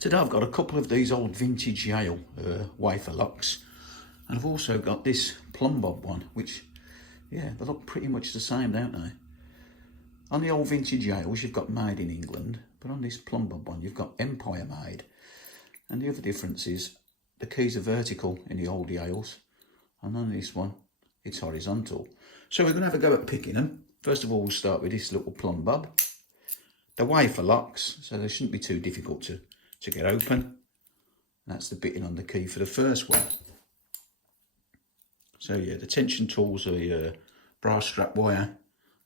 Today I've got a couple of these old vintage Yale wafer locks, and I've also got this Plumbob one, which, yeah, they look pretty much the same, don't they? On the old vintage Yales you've got made in England, but on this Plumbob one you've got Empire made. And the other difference is the keys are vertical in the old Yales, and on this one it's horizontal. So we're going to have a go at picking them. First of all, we'll start with this little Plumbob. The wafer locks, so they shouldn't be too difficult to get open. That's the bitting on the key for the first one. So yeah, the tension tools are your brass strap wire,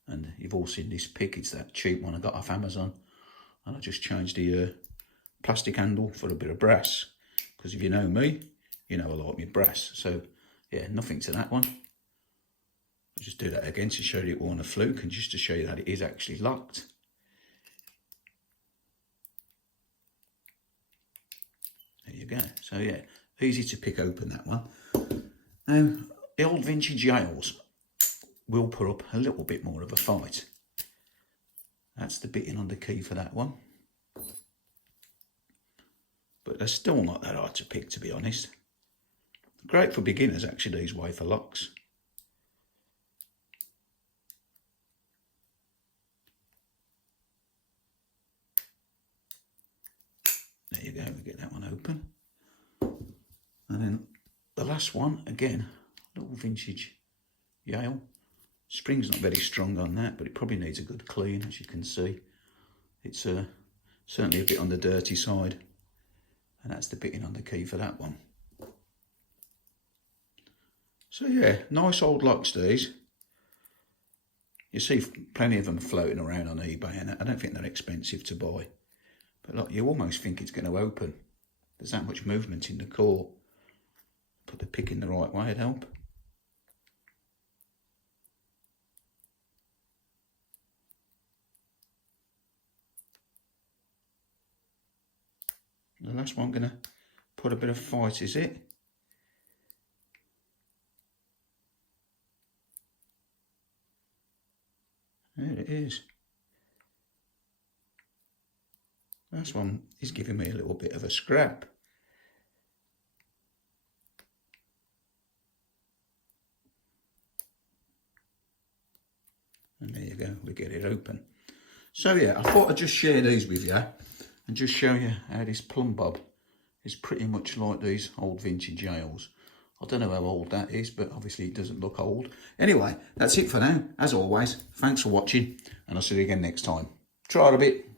and you've all seen this pick. It's that cheap one I got off Amazon, and I just changed the plastic handle for a bit of brass, because if you know me, you know I like my brass. So yeah, nothing to that one. I'll just do that again to show you it wasn't a fluke, and just to show you that it is actually locked. There you go. So yeah, easy to pick open, that one. Now, the old vintage Yales will put up a little bit more of a fight. That's the bitting on the key for that one. But they're still not that hard to pick, to be honest. Great for beginners, actually, these wafer locks. There you go, we get that one open. And then the last one, again, little vintage Yale. Spring's not very strong on that, but it probably needs a good clean, as you can see. It's certainly a bit on the dirty side. And that's the bitting on the key for that one. So yeah, nice old locks these. You see plenty of them floating around on eBay, and I don't think they're expensive to buy. But look, you almost think it's going to open. There's that much movement in the core. Put the pick in the right way, it'd help. The last one I'm going to put a bit of fight, is it? There it is. Last one is giving me a little bit of a scrap. And there you go, we get it open. So yeah, I thought I'd just share these with you and just show you how this Plumbob is pretty much like these old vintage Yales. I don't know how old that is, but obviously it doesn't look old. Anyway, that's it for now. As always, thanks for watching, and I'll see you again next time. Try it a bit.